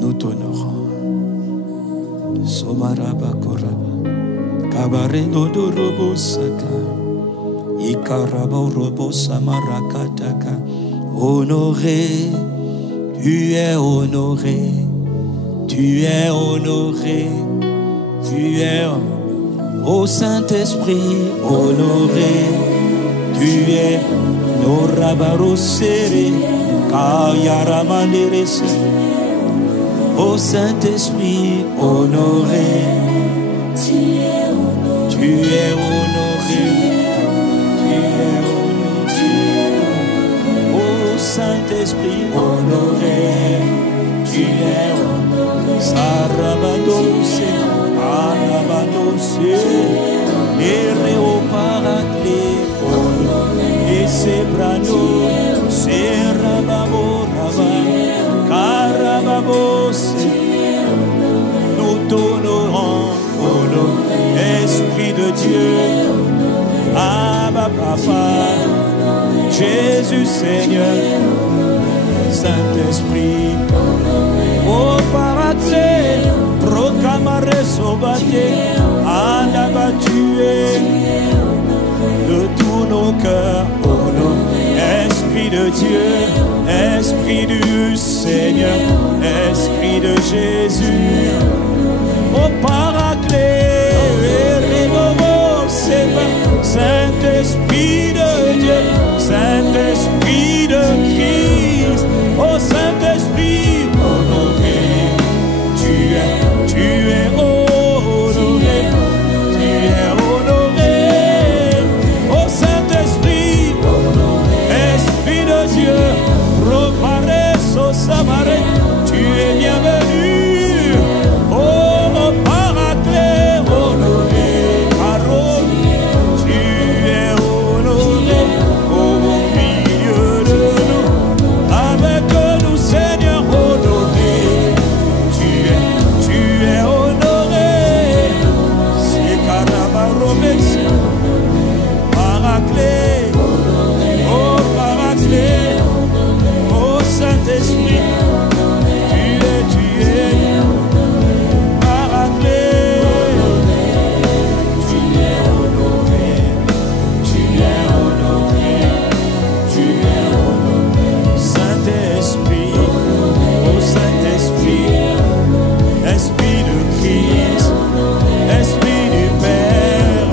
Nous t'honorons. Somaraba koraba. Kabareno dorobo saka. Ikarabo robo samarakataka. Honoré, tu es honoré. Tu es honoré. Tu es ô Saint-Esprit honoré. Tu es Norabarosere. Kayaramanderese. Ô Saint-Esprit honoré, tu es honoré, tu es honoré, ô Saint-Esprit honoré, tu es honoré, Sarabadose, Arabadose, Ereo Paraclé, et Sebrano, Serababo Rava. Nous t'honorons, Esprit de Dieu, Abba Papa, Jésus Seigneur, Saint-Esprit, ô Paraclet, proclamare Sobate, Anaba tu es de tous nos cœurs, Esprit de Dieu, Esprit du Seigneur, Esprit de Jésus, au Paraclet, Saint-Esprit de Dieu, Saint-Esprit de Christ, ô Saint-Esprit honoré, tu es honoré, tu es honoré, ô Saint-Esprit, Esprit de Dieu, Proparé, Sosamaré, tu es bienvenu, oh Paraclet, honoré, Aaron, tu es honoré, au milieu de nous, avec nous, Seigneur, honoré, tu es honoré, c'est Carabaromès, Paraclet, oh Paraclet, oh Saint-Esprit, tu es Paraclet, tu es honoré, tu es honoré, tu es honoré, Saint-Esprit, oh Saint-Esprit, Esprit de Christ, Esprit du Père,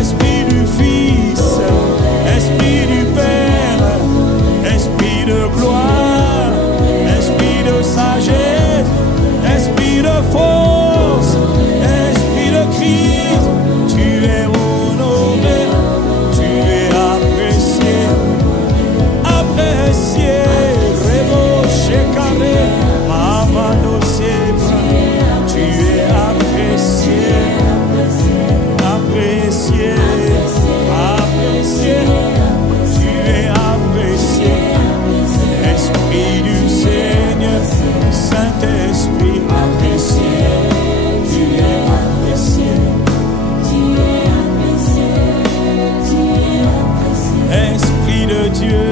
Esprit du Fils, Esprit du Père, Esprit de gloire, Esprit de sagesse, Esprit de force, Esprit de Christ, tu es honoré, tu es apprécié, apprécié, Réboché carré, Amano Sebra, tu es apprécié, apprécié, apprécié, tu es apprécié, Esprit du Seigneur, Saint-Esprit apprécié, tu es apprécié, tu es apprécié, tu es apprécié, Esprit de Dieu,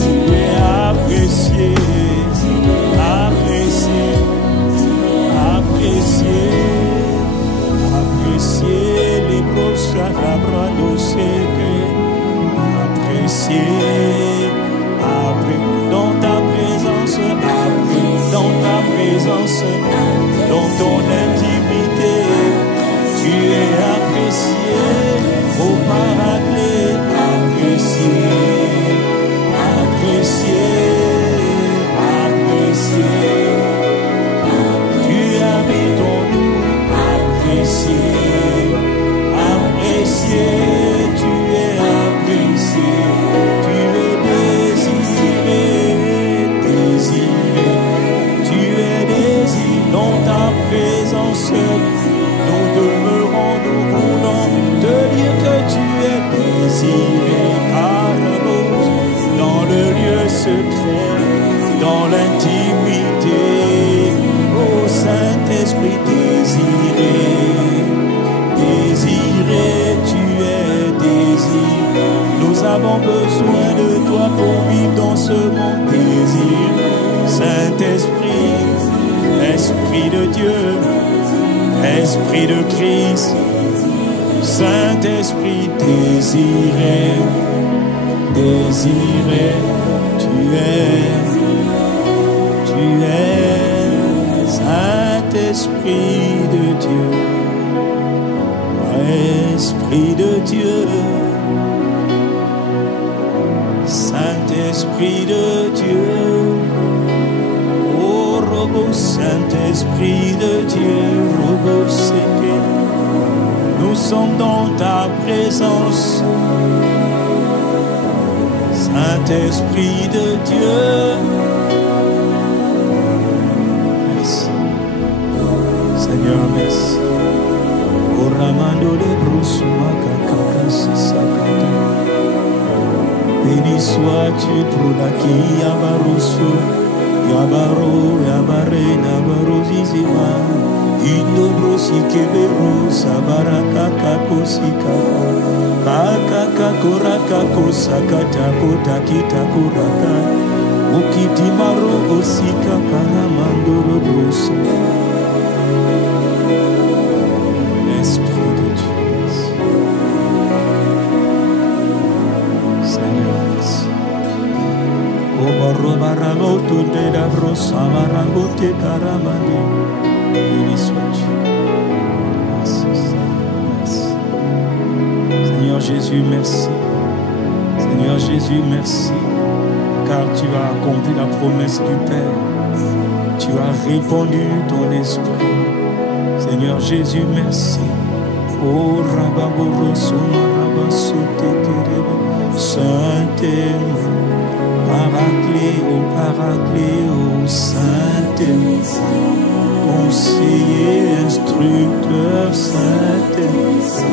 tu es apprécié, apprécié, apprécié, apprécié, les brossards apprécié, dans ta présence, dans ta présence, dans ton intimité, tu es apprécié, au Paraclet, apprécié, apprécié, apprécié, tu habites en nous, apprécié, apprécié, tu es apprécié, tu es désiré, désiré, tu es désiré dans ta présence, nous demeurons, nous voulons te dire que tu es désiré, dans le lieu secret, dans l'intimité, ô Saint-Esprit désiré, désiré, tu es désiré, nous avons besoin Esprit de Dieu, Esprit de Christ, Saint-Esprit désiré, désiré, tu es Saint-Esprit de Dieu, Esprit de Dieu, Saint-Esprit de Dieu, oh Robo, Saint-Esprit de Dieu, Robo Seke, nous sommes dans ta présence, Saint-Esprit de Dieu. Merci. Seigneur, merci. Oramando de Brusuma Kakaka Sisakata. Béni sois-tu pour la qui Yabarusu, Yabaro, Yabare, Nabaro Zizima, Indobrosi Keberu, Sabaraka Kakosika. Kaka koraka kosakata kota kita koraka ukiti maro osika karamandoro brosa. Esprit de Dieu, merci. Seigneur, merci. Obaro baramoto de la brosa baramote karamande. Béni sois-tu. Seigneur Jésus, merci. Seigneur Jésus, merci. Car tu as accompli la promesse du Père. Tu as répandu ton esprit. Seigneur Jésus, merci. Oh Rababoroso, Rabasote, Saint-Esprit, Paracléo, Saint-Esprit, conseiller, instructeur, Saint-Esprit,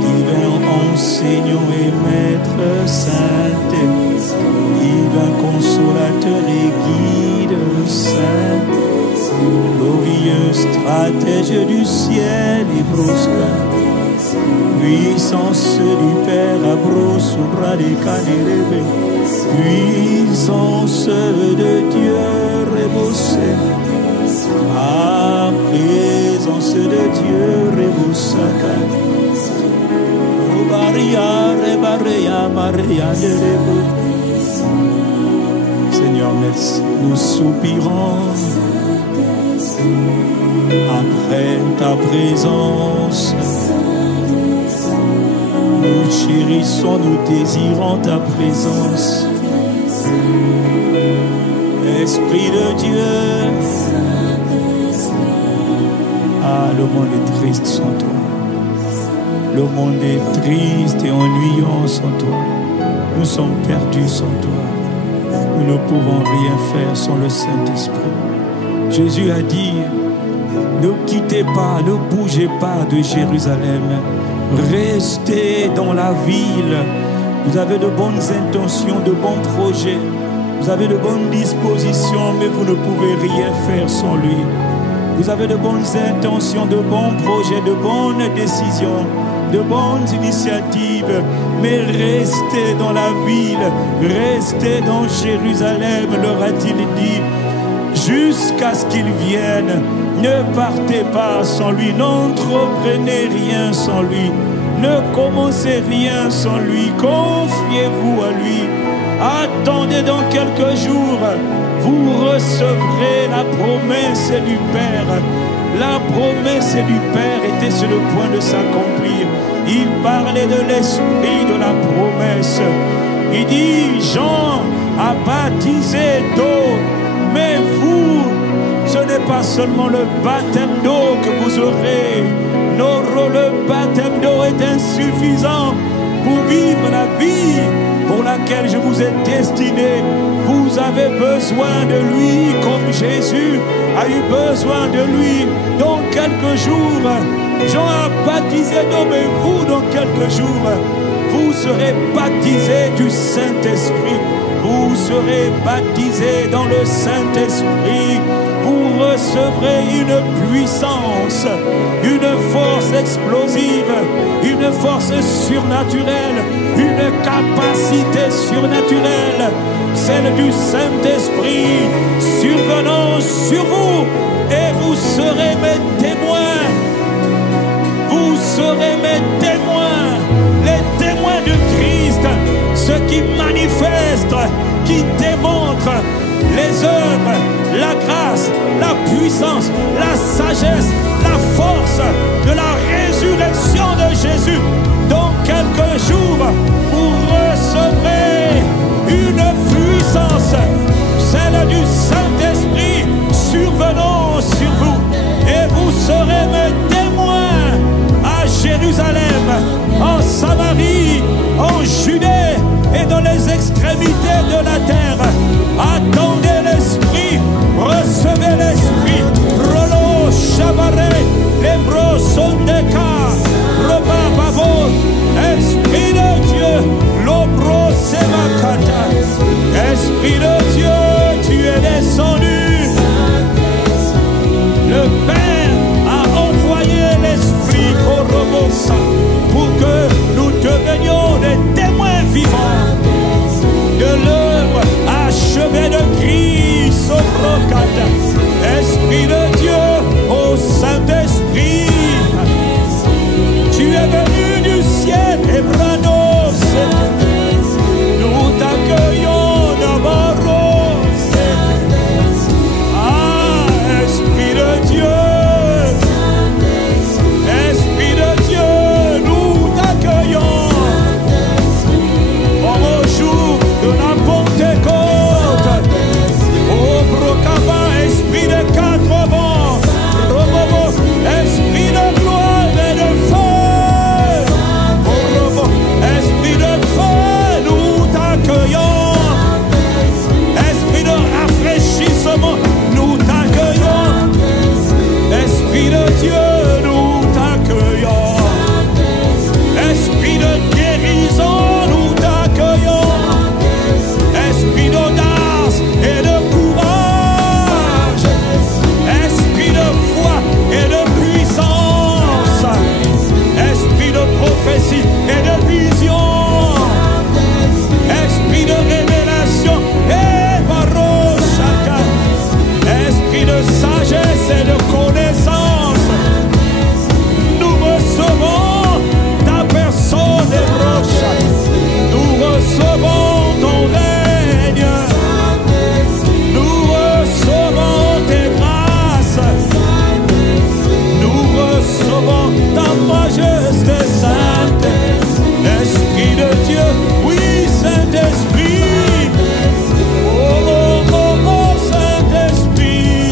divin enseignant et maître, Saint-Esprit, divin consolateur et guide, Saint-Esprit, glorieux stratège du ciel et brosca, puissance du Père, abros, bras des canérés, puissance de Dieu, rebossé. Ah, présence de Dieu, Reboussaka. Obaria, Rebaria, Maria, Derebo. Seigneur, merci. Nous soupirons après ta présence. Nous chérissons, nous désirons ta présence. Esprit de Dieu. Ah, le monde est triste sans toi. Le monde est triste et ennuyant sans toi. Nous sommes perdus sans toi. Nous ne pouvons rien faire sans le Saint-Esprit. Jésus a dit, ne quittez pas, ne bougez pas de Jérusalem. Restez dans la ville. Vous avez de bonnes intentions, de bons projets. Vous avez de bonnes dispositions, mais vous ne pouvez rien faire sans lui. Vous avez de bonnes intentions, de bons projets, de bonnes décisions, de bonnes initiatives, mais restez dans la ville, restez dans Jérusalem, leur a-t-il dit, jusqu'à ce qu'il vienne. Ne partez pas sans lui, n'entreprenez rien sans lui, ne commencez rien sans lui, confiez-vous à lui. Attendez dans quelques jours, vous recevrez la promesse du Père. La promesse du Père était sur le point de s'accomplir. Il parlait de l'esprit de la promesse. Il dit, Jean a baptisé d'eau, mais vous, ce n'est pas seulement le baptême d'eau que vous aurez. Non, le baptême d'eau est insuffisant pour vivre la vie pour laquelle je vous ai destiné. Vous avez besoin de lui comme Jésus a eu besoin de lui. Dans quelques jours, Jean a baptisé d'eau, mais vous, dans quelques jours, vous serez baptisés du Saint-Esprit. Vous serez baptisés dans le Saint-Esprit. Vous recevrez une puissance, une force explosive, une force surnaturelle, une capacité surnaturelle, celle du Saint-Esprit survenant sur vous, et vous serez mes témoins. Vous serez mes témoins, les témoins de Christ, ceux qui manifestent, qui démontrent les œuvres, la grâce, la puissance, la sagesse, la force de la résurrection de Jésus. Dans quelques jours, vous recevrez une puissance, celle du Saint-Esprit survenant sur vous, et vous serez mes témoins à Jérusalem, en Samarie, en Judée et dans les extrémités de la terre. Attendez l'Esprit, recevez l'Esprit. Rolo, Chabaré, Lembro, Sondeka, Roba, Babo, Esprit de Dieu, Lobro, Semakata. Esprit de Dieu, tu es descendu. Le Père a envoyé l'Esprit Korobosa pour que nous devenions des témoins vivants de l'œuvre achevée de Christ au Brocata. Esprit de Dieu, ô Saint-Esprit, tu es venu du ciel, Ebranos, nous t'accueillons d'abord. Ah, Esprit de Dieu, Esprit de Dieu, nous t'accueillons. Au jour de la Pentecôte, au Brocaba, Esprit de quatre vents, Robobo, Esprit de gloire et de feu, Robobo, Esprit de feu, nous t'accueillons. Esprit de rafraîchissement, nous t'accueillons. Esprit de Dieu, nous t'accueillons. Esprit de guérison, nous t'accueillons. Esprit d'audace et de courage. Esprit de foi et de puissance. Esprit de prophétie et de vision. Esprit de révélation et parole chacun. Esprit de sagesse et de connaissance. Nous recevons ta personne et roche. Nous recevons ton règne. Nous recevons tes grâces. Nous recevons ta majesté sainte. Esprit de Dieu, oui, Saint-Esprit. Oh, oh, oh, oh, Saint-Esprit.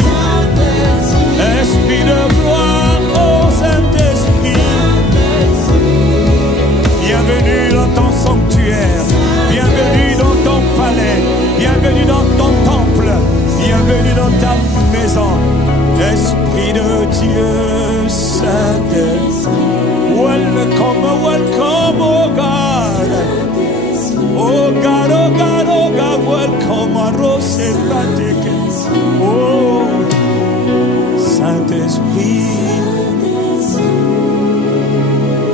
Esprit de gloire, oh Saint-Esprit. Bienvenue dans ton sanctuaire. Bienvenue dans ton palais. Bienvenue dans ton temple. Bienvenue dans ta maison. Esprit de Dieu, Saint-Esprit. Welcome, welcome, oh God. Oh God, oh God, oh God, welcome, Arose Pratique. Oh, Saint-Esprit,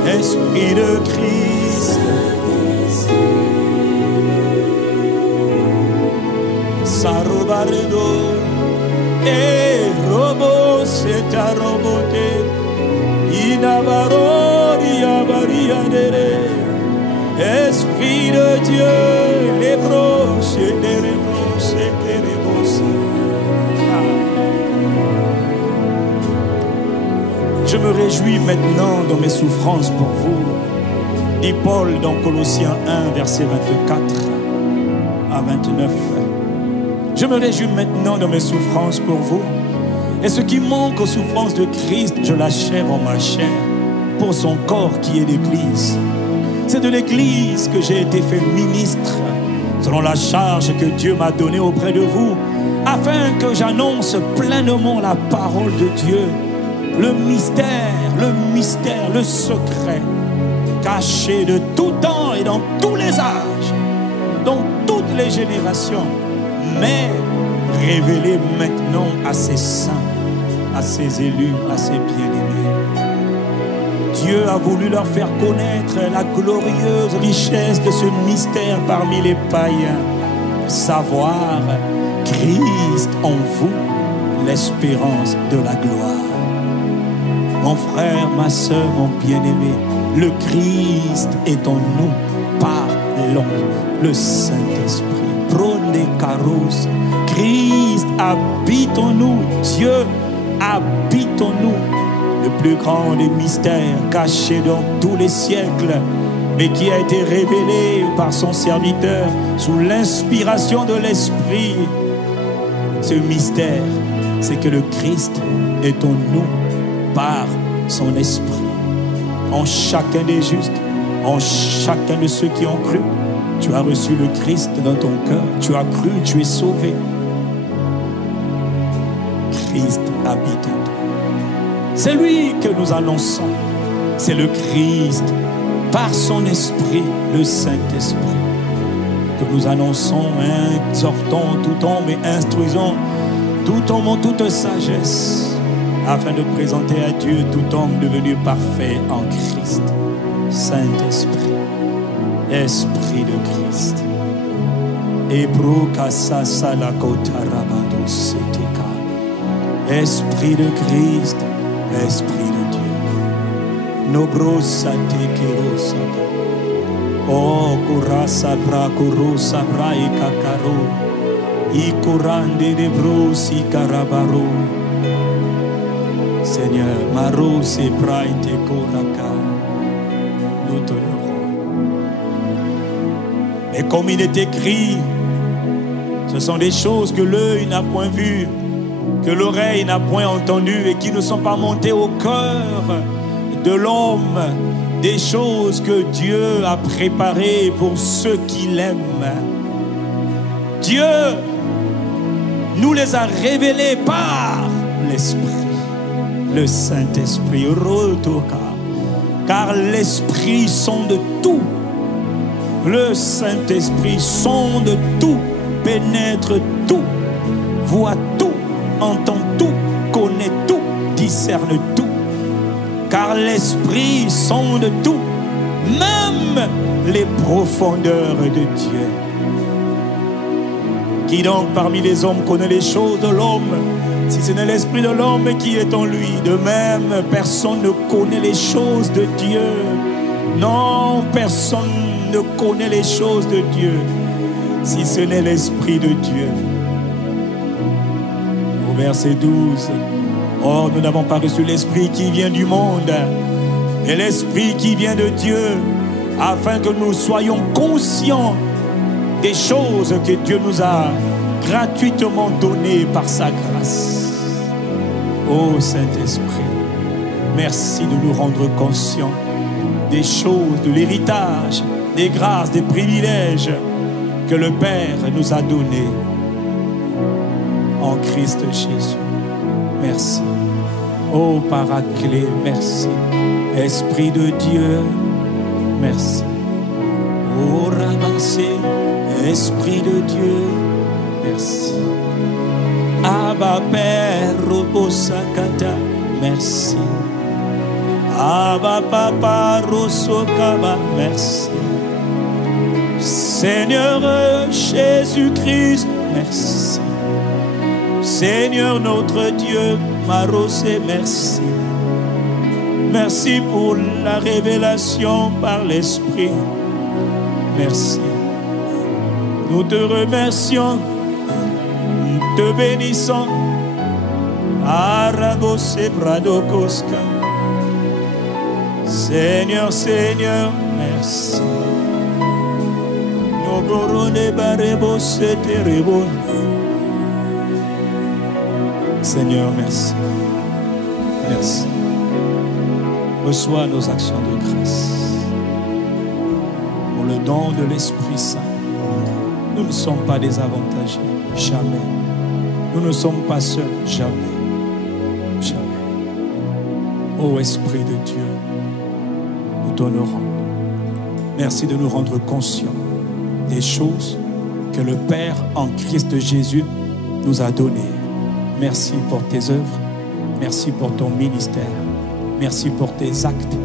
Esprit de Christ, Sarobaredo, et Robo, c'est à roboter, Inabaro, Diabariadere. Esprit de Dieu, les broches, les rebroches, les rebroches. Je me réjouis maintenant dans mes souffrances pour vous, dit Paul dans Colossiens 1, versets 24 à 29. Je me réjouis maintenant dans mes souffrances pour vous. Et ce qui manque aux souffrances de Christ, je l'achève en ma chair pour son corps qui est l'Église. C'est de l'Église que j'ai été fait ministre, selon la charge que Dieu m'a donnée auprès de vous, afin que j'annonce pleinement la parole de Dieu, le mystère, le secret, caché de tout temps et dans tous les âges, dans toutes les générations, mais révélé maintenant à ses saints, à ses élus, à ses bien-aimés. Dieu a voulu leur faire connaître la glorieuse richesse de ce mystère parmi les païens. Savoir Christ en vous, l'espérance de la gloire. Mon frère, ma soeur, mon bien-aimé, le Christ est en nous par le Saint-Esprit. Prone caros. Christ habite en nous. Dieu habite en nous. Le plus grand des mystères cachés dans tous les siècles, mais qui a été révélé par son serviteur sous l'inspiration de l'Esprit. Ce mystère, c'est que le Christ est en nous par son Esprit. En chacun des justes, en chacun de ceux qui ont cru, tu as reçu le Christ dans ton cœur. Tu as cru, tu es sauvé. Christ habite en toi. C'est lui que nous annonçons. C'est le Christ par son Esprit, le Saint-Esprit, que nous annonçons, exhortons tout homme et instruisons tout homme en toute sagesse, afin de présenter à Dieu tout homme devenu parfait en Christ. Saint-Esprit, Esprit de Christ. Esprit de Christ, Esprit de Dieu. Nobrosa tekerosa. Oh, kurasa bra kurosa bra ikakaro. Ikurande de brosi karabaro. Seigneur, marose praite koraka. Nous t'honorons. Et comme il est écrit, ce sont des choses que l'œil n'a point vues, que l'oreille n'a point entendues et qui ne sont pas montées au cœur de l'homme, des choses que Dieu a préparées pour ceux qui l'aiment. Dieu nous les a révélées par l'Esprit, le Saint-Esprit, car l'Esprit sonde tout. Le Saint-Esprit sonde tout, pénètre tout, voit tout, entend tout, connaît tout, discerne tout. Car l'Esprit sonde tout, même les profondeurs de Dieu. Qui donc parmi les hommes connaît les choses de l'homme, si ce n'est l'Esprit de l'homme qui est en lui? De même, personne ne connaît les choses de Dieu. Non, personne ne connaît les choses de Dieu, si ce n'est l'Esprit de Dieu. Au verset 12, or nous n'avons pas reçu l'Esprit qui vient du monde, mais l'Esprit qui vient de Dieu, afin que nous soyons conscients des choses que Dieu nous a gratuitement données par sa grâce. Ô Saint-Esprit, merci de nous rendre conscients des choses, de l'héritage, des grâces, des privilèges que le Père nous a donnés en Christ Jésus. Merci. Ô Paraclet, merci. Esprit de Dieu, merci. Ô Rabassé, Esprit de Dieu, merci. Abba Père, Robosakata, merci. Abba Papa, Rosokaba, merci. Seigneur Jésus-Christ, merci. Seigneur notre Dieu, Marosé, merci. Merci pour la révélation par l'Esprit. Merci. Nous te remercions, nous te bénissons. Arabose Bradokoska. Seigneur, Seigneur, merci. Seigneur, merci. Merci. Reçois nos actions de grâce pour le don de l'Esprit Saint. Nous ne sommes pas désavantagés, jamais. Nous ne sommes pas seuls, jamais. Jamais. Ô Esprit de Dieu, nous t'honorons. Merci de nous rendre conscients des choses que le Père en Christ Jésus nous a données. Merci pour tes œuvres. Merci pour ton ministère. Merci pour tes actes.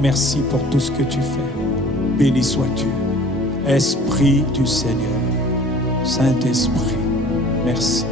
Merci pour tout ce que tu fais. Béni sois-tu. Esprit du Seigneur. Saint-Esprit, merci.